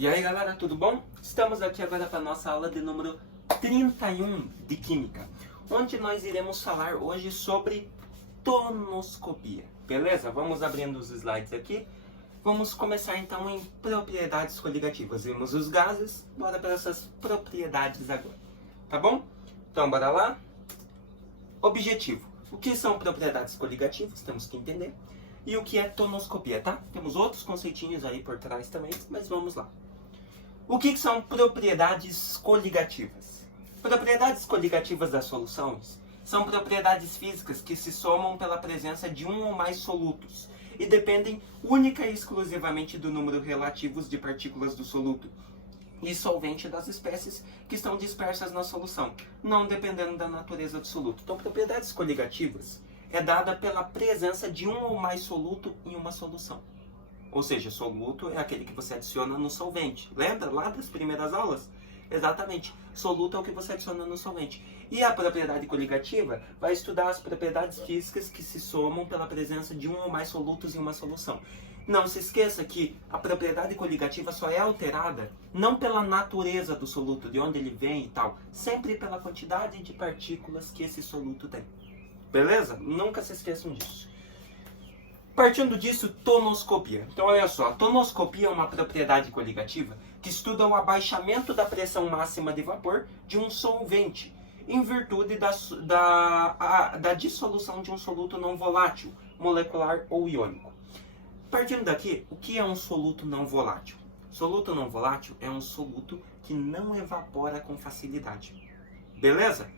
E aí galera, tudo bom? Estamos aqui agora para a nossa aula de número 31 de Química, onde nós iremos falar hoje sobre tonoscopia. Beleza? Vamos abrindo os slides aqui. Vamos começar então em propriedades coligativas. Vimos os gases, bora para essas propriedades agora. Tá bom? Então bora lá. Objetivo. O que são propriedades coligativas? Temos que entender. E o que é tonoscopia, tá? Temos outros conceitinhos aí por trás também, mas vamos lá. O que são propriedades coligativas? Propriedades coligativas das soluções são propriedades físicas que se somam pela presença de um ou mais solutos e dependem única e exclusivamente do número relativos de partículas do soluto e solvente das espécies que estão dispersas na solução, não dependendo da natureza do soluto. Então, propriedades coligativas é dada pela presença de um ou mais soluto em uma solução. Ou seja, soluto é aquele que você adiciona no solvente. Lembra lá das primeiras aulas? Exatamente. Soluto é o que você adiciona no solvente. E a propriedade coligativa vai estudar as propriedades físicas que se somam pela presença de um ou mais solutos em uma solução. Não se esqueça que a propriedade coligativa só é alterada não pela natureza do soluto, de onde ele vem e tal, sempre pela quantidade de partículas que esse soluto tem. Beleza? Nunca se esqueçam disso. Partindo disso, tonoscopia. Então, olha só, a tonoscopia é uma propriedade coligativa que estuda o abaixamento da pressão máxima de vapor de um solvente, em virtude da dissolução de um soluto não volátil, molecular ou iônico. Partindo daqui, o que é um soluto não volátil? Soluto não volátil é um soluto que não evapora com facilidade. Beleza?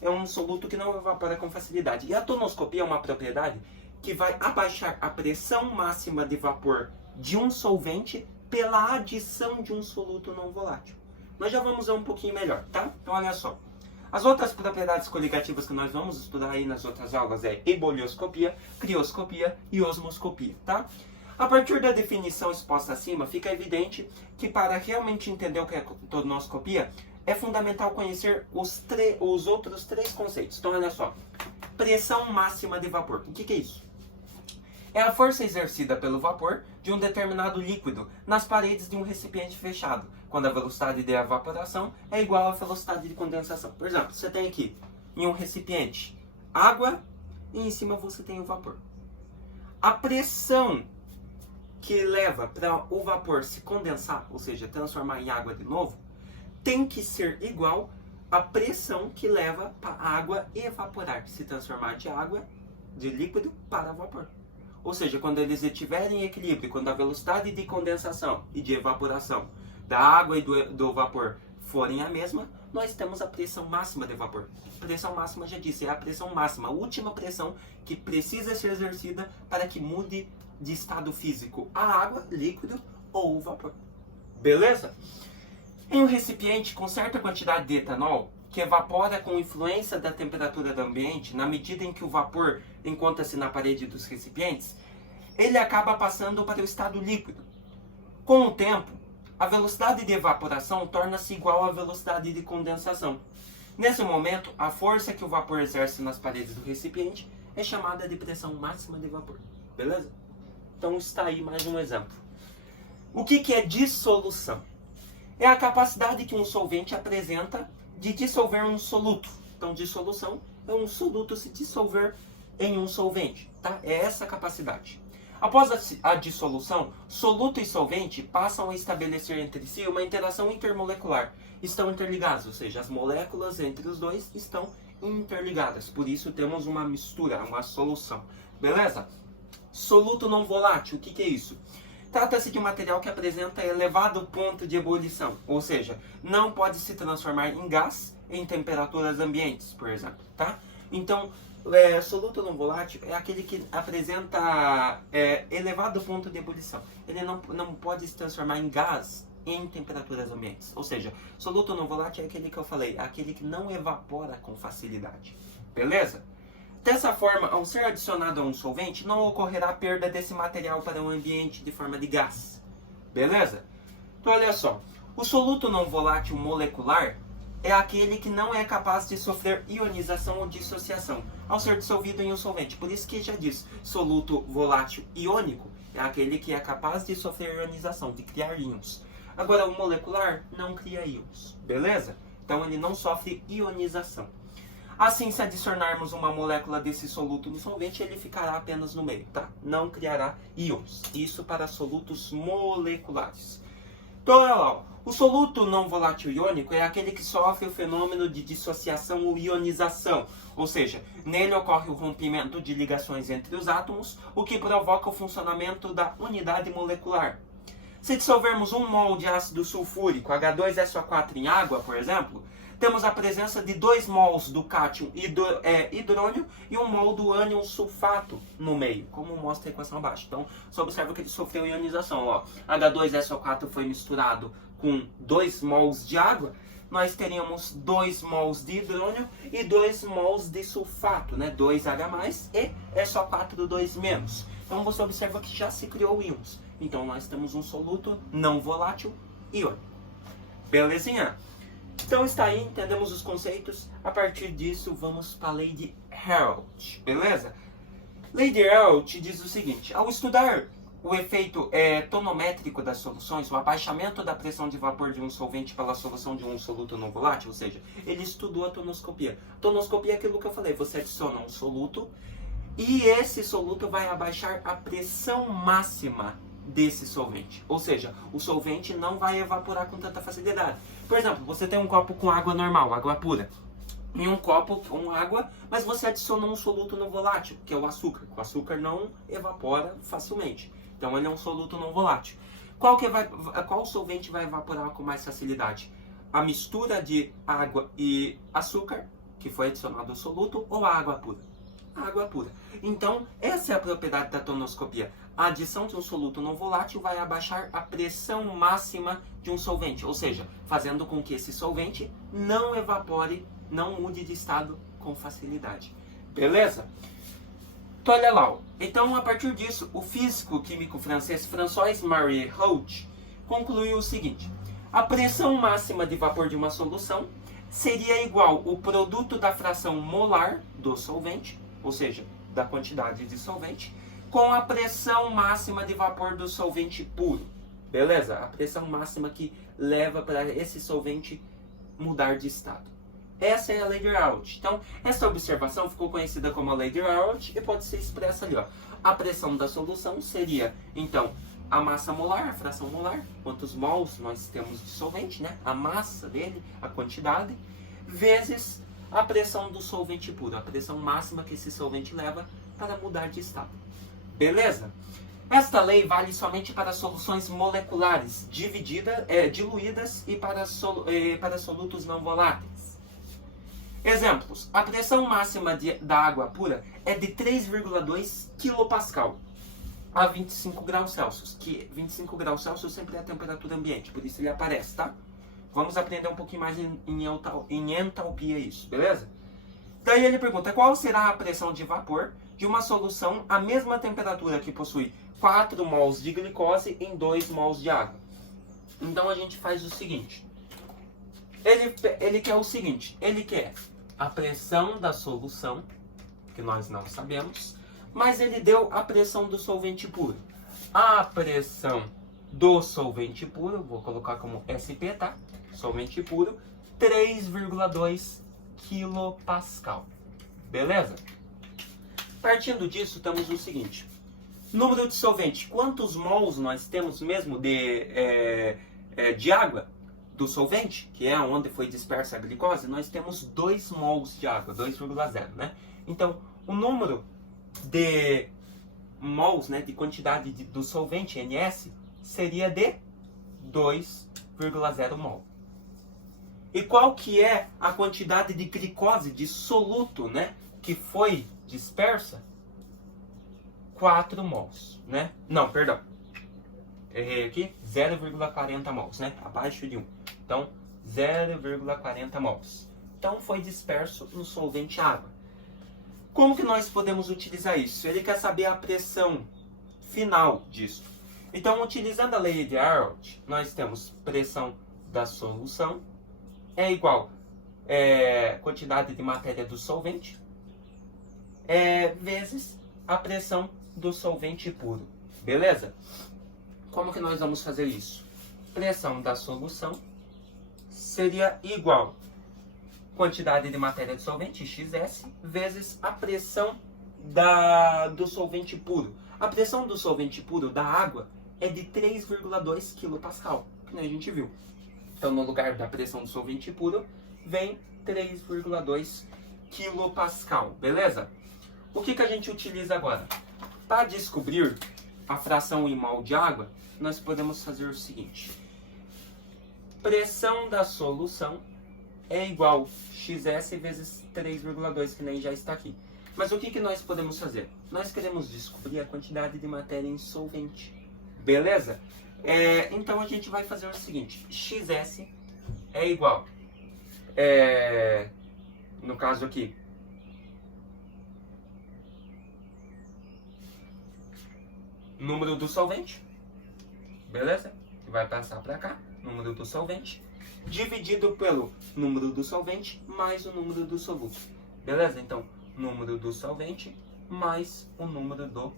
É um soluto que não evapora com facilidade. E a tonoscopia é uma propriedade que vai abaixar a pressão máxima de vapor de um solvente pela adição de um soluto não volátil. Nós já vamos ver um pouquinho melhor, tá? Então olha só. As outras propriedades coligativas que nós vamos estudar aí nas outras aulas é ebolioscopia, crioscopia e osmoscopia, tá? A partir da definição exposta acima, fica evidente que para realmente entender o que é tonoscopia, é fundamental conhecer os outros três conceitos. Então olha só. Pressão máxima de vapor. O que é isso? É a força exercida pelo vapor de um determinado líquido nas paredes de um recipiente fechado, quando a velocidade de evaporação é igual à velocidade de condensação. Por exemplo, você tem aqui em um recipiente água e em cima você tem o vapor. A pressão que leva para o vapor se condensar, ou seja, transformar em água de novo, tem que ser igual à pressão que leva para a água evaporar, se transformar de água, de líquido, para vapor. Ou seja, quando eles estiverem em equilíbrio, quando a velocidade de condensação e de evaporação da água e do vapor forem a mesma, nós temos a pressão máxima de vapor. Pressão máxima, já disse, é a pressão máxima, a última pressão que precisa ser exercida para que mude de estado físico a água, líquido ou o vapor. Beleza? Em um recipiente com certa quantidade de etanol, que evapora com influência da temperatura do ambiente, na medida em que o vapor encontra-se na parede dos recipientes, ele acaba passando para o estado líquido. Com o tempo, a velocidade de evaporação torna-se igual à velocidade de condensação. Nesse momento, a força que o vapor exerce nas paredes do recipiente é chamada de pressão máxima de vapor. Beleza? Então está aí mais um exemplo. O que é dissolução? É a capacidade que um solvente apresenta de dissolver um soluto. Então, dissolução é um soluto se dissolver em um solvente, tá? É essa a capacidade. Após a dissolução, soluto e solvente passam a estabelecer entre si uma interação intermolecular. Estão interligados, ou seja, as moléculas entre os dois estão interligadas. Por isso temos uma mistura, uma solução. Beleza? Soluto não volátil, o que é isso? Trata-se de um material que apresenta elevado ponto de ebulição, ou seja, não pode se transformar em gás em temperaturas ambientes, por exemplo, tá? Então, soluto não volátil é aquele que apresenta elevado ponto de ebulição. Ele não pode se transformar em gás em temperaturas ambientes, ou seja, soluto não volátil é aquele que eu falei, aquele que não evapora com facilidade, beleza? Dessa forma, ao ser adicionado a um solvente, não ocorrerá perda desse material para o ambiente de forma de gás. Beleza? Então, olha só. O soluto não volátil molecular é aquele que não é capaz de sofrer ionização ou dissociação ao ser dissolvido em um solvente. Por isso que já diz, soluto volátil iônico é aquele que é capaz de sofrer ionização, de criar íons. Agora, o molecular não cria íons, beleza? Então, ele não sofre ionização. Assim, se adicionarmos uma molécula desse soluto no solvente, ele ficará apenas no meio, tá? Não criará íons. Isso para solutos moleculares. Então, olha lá, o soluto não volátil iônico é aquele que sofre o fenômeno de dissociação ou ionização, ou seja, nele ocorre o rompimento de ligações entre os átomos, o que provoca o funcionamento da unidade molecular. Se dissolvermos 1 mol de ácido sulfúrico H2SO4 em água, por exemplo, temos a presença de 2 mols do cátion hidrônio e 1 mol do ânion sulfato no meio, como mostra a equação abaixo. Então, você observa que ele sofreu ionização. Ó. H2SO4 foi misturado com 2 mols de água, nós teríamos 2 mols de hidrônio e 2 mols de sulfato, né? 2H+, e SO4 2-. Então, você observa que já se criou íons. Então, nós temos um soluto não volátil iônico. Belezinha? Então está aí, entendemos os conceitos. A partir disso, vamos para a lei de Heroult, beleza? Lei de Heroult diz o seguinte: ao estudar o efeito tonométrico das soluções, o abaixamento da pressão de vapor de um solvente pela solução de um soluto não volátil, ou seja, ele estudou a tonoscopia. Tonoscopia é aquilo que eu falei, você adiciona um soluto e esse soluto vai abaixar a pressão máxima desse solvente. Ou seja, o solvente não vai evaporar com tanta facilidade. Por exemplo, você tem um copo com água normal, água pura. Em um copo com água, mas você adiciona um soluto não volátil, que é o açúcar. O açúcar não evapora facilmente. Então ele é um soluto não volátil. Qual solvente vai evaporar com mais facilidade? A mistura de água e açúcar, que foi adicionado ao soluto, ou a água pura? A água pura. Então, essa é a propriedade da tonoscopia. A adição de um soluto não volátil vai abaixar a pressão máxima de um solvente, ou seja, fazendo com que esse solvente não evapore, não mude de estado com facilidade. Beleza? Então, olha lá. Então, a partir disso, o físico químico francês François-Marie Heroult concluiu o seguinte: a pressão máxima de vapor de uma solução seria igual ao produto da fração molar do solvente, ou seja, da quantidade de solvente, com a pressão máxima de vapor do solvente puro. Beleza? A pressão máxima que leva para esse solvente mudar de estado. Essa é a lei de Heroult. Então, essa observação ficou conhecida como a lei de Heroult e pode ser expressa ali, ó. A pressão da solução seria, então, a massa molar, a fração molar, quantos mols nós temos de solvente, né? A massa dele, a quantidade, vezes a pressão do solvente puro, a pressão máxima que esse solvente leva para mudar de estado. Beleza? Esta lei vale somente para soluções moleculares diluídas e para solutos não voláteis. Exemplos: a pressão máxima da água pura é de 3,2 kPa a 25 graus Celsius, que 25 graus Celsius sempre é a temperatura ambiente, por isso ele aparece, tá? Vamos aprender um pouquinho mais em entalpia isso, beleza? Daí ele pergunta: qual será a pressão de vapor de uma solução à mesma temperatura que possui 4 mols de glicose em 2 mols de água? Então a gente faz o seguinte. Ele quer o seguinte, ele quer a pressão da solução, que nós não sabemos, mas ele deu a pressão do solvente puro. A pressão do solvente puro, vou colocar como SP, tá? Solvente puro, 3,2 kPa. Beleza? Partindo disso, temos o seguinte. Número de solvente. Quantos mols nós temos mesmo de água do solvente, que é onde foi dispersa a glicose? Nós temos 2 mols de água, 2,0, né? Então, o número de mols, né, de quantidade do solvente, NS, seria de 2,0 mol. E qual que é a quantidade de glicose, de soluto, né, que foi dispersa? 4 mols, né? Não, perdão. Errei aqui. 0,40 mols, né? Abaixo de 1. Então, 0,40 mols. Então, foi disperso no solvente água. Como que nós podemos utilizar isso? Ele quer saber a pressão final disso. Então, utilizando a lei de Heroult, nós temos pressão da solução é igual quantidade de matéria do solvente vezes a pressão do solvente puro. Beleza? Como que nós vamos fazer isso? pressão da solução seria igual quantidade de matéria dissolvente, XS, vezes a pressão do solvente puro. A pressão do solvente puro da água é de 3,2 kPa, que nem a gente viu. Então, no lugar da pressão do solvente puro, vem 3,2 kPa, beleza? O que a gente utiliza agora? Para descobrir a fração em mol de água, nós podemos fazer o seguinte. Pressão da solução é igual XS vezes 3,2, que nem já está aqui. Mas o que nós podemos fazer? Nós queremos descobrir a quantidade de matéria em solvente. Beleza? Então a gente vai fazer o seguinte. XS é igual, no caso aqui, número do solvente. Beleza? Vai passar para cá, número do solvente, dividido pelo número do solvente mais o número do soluto. Beleza? Então, número do solvente mais o número do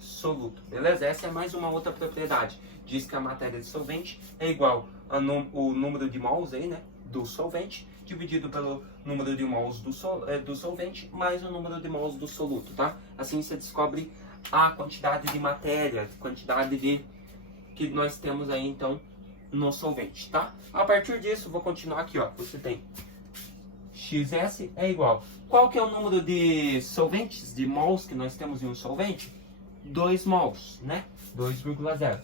soluto. Beleza? Essa é mais uma outra propriedade. Diz que a matéria dissolvente é igual ao número de mols aí, né, do solvente, dividido pelo número de mols do solvente mais o número de mols do soluto, tá? Assim você descobre a quantidade de matéria, que nós temos aí, então, no solvente, tá? A partir disso, vou continuar aqui, ó. Você tem XS é igual. Qual que é o número de solventes, de mols que nós temos em um solvente? 2 mols, né? 2,0.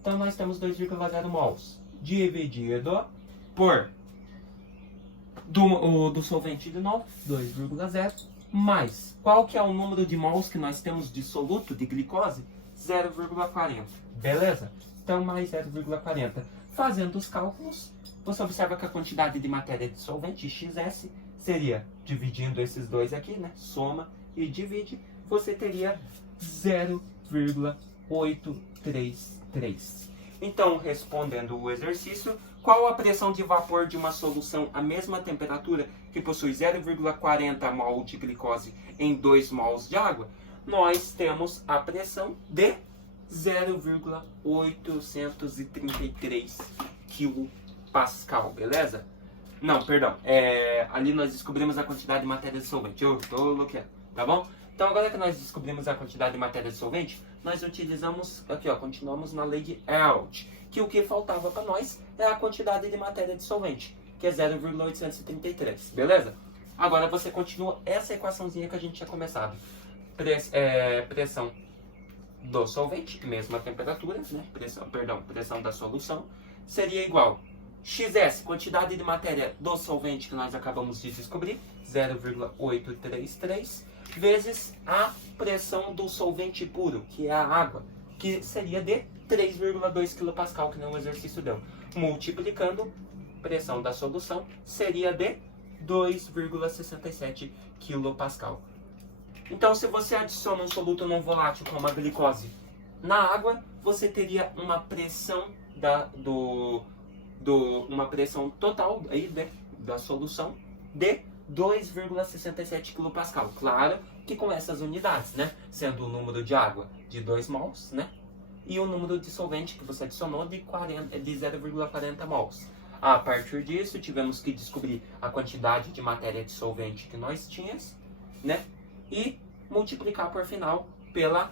Então, nós temos 2,0 mols dividido por do solvente de novo, 2,0, mais qual que é o número de mols que nós temos de soluto, de glicose? 0,40. Beleza? Então, mais 0,40. Fazendo os cálculos, você observa que a quantidade de matéria dissolvente, XS, seria, dividindo esses dois aqui, né? Soma e divide, você teria 0,833. Então, respondendo o exercício, qual a pressão de vapor de uma solução à mesma temperatura que possui 0,40 mol de glicose em 2 mols de água? Nós temos a pressão de 0,833 kPa, beleza? Não, perdão. Ali nós descobrimos a quantidade de matéria dissolvente. Eu tô bloqueando, tá bom? Então, agora que nós descobrimos a quantidade de matéria dissolvente, nós utilizamos, aqui ó, continuamos na lei de Herold, que o que faltava para nós é a quantidade de matéria dissolvente, que é 0,833, beleza? Agora você continua essa equaçãozinha que a gente tinha começado. Pressão do solvente, mesma temperatura, né? Pressão da solução, seria igual XS, quantidade de matéria do solvente que nós acabamos de descobrir, 0,833, vezes a pressão do solvente puro, que é a água, que seria de 3,2 kPa, que não o exercício deu. Multiplicando, pressão da solução seria de 2,67 kPa. Então, se você adiciona um soluto não volátil como a glicose na água, você teria uma pressão uma pressão total aí, da solução de 2,67 kPa. Claro que com essas unidades, né? Sendo o número de água de 2 mols, né? E o número de solvente que você adicionou de 0,40 mols. A partir disso, tivemos que descobrir a quantidade de matéria dissolvente que nós tínhamos, né? E multiplicar por final pela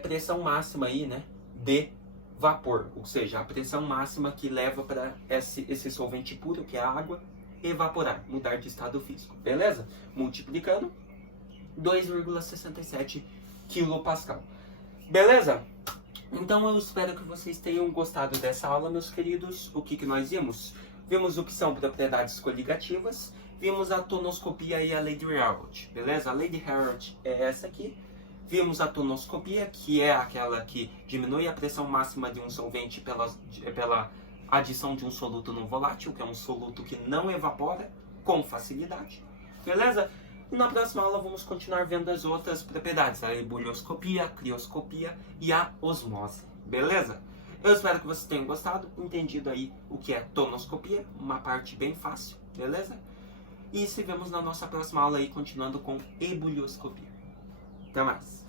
pressão máxima aí, né? De vapor, ou seja, a pressão máxima que leva para esse solvente puro, que é a água, evaporar, mudar de estado físico, beleza? Multiplicando, 2,67 kPa. Beleza? Então eu espero que vocês tenham gostado dessa aula, meus queridos. O que nós vimos? Vimos o que são propriedades coligativas, vimos a tonoscopia e a lei de Herold, beleza? A lei de Herold é essa aqui. Vimos a tonoscopia, que é aquela que diminui a pressão máxima de um solvente pela adição de um soluto não volátil, que é um soluto que não evapora com facilidade, beleza? E na próxima aula vamos continuar vendo as outras propriedades, a ebulioscopia, a crioscopia e a osmose, beleza? Eu espero que vocês tenham gostado, entendido aí o que é tonoscopia, uma parte bem fácil, beleza? E se vemos na nossa próxima aula aí, continuando com ebulioscopia. Até mais!